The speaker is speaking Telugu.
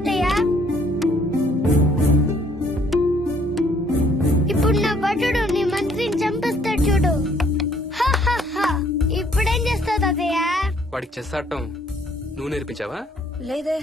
తాతయ్య. ఇప్పుడు నా భటుడు నీ మంత్రిని చంపేస్తాడు చూడు. ఇప్పుడేం చేస్తావు తాతయ్య? వాడికి చెస్ ఆడటం నువ్వు నేర్పించావా? లేదే.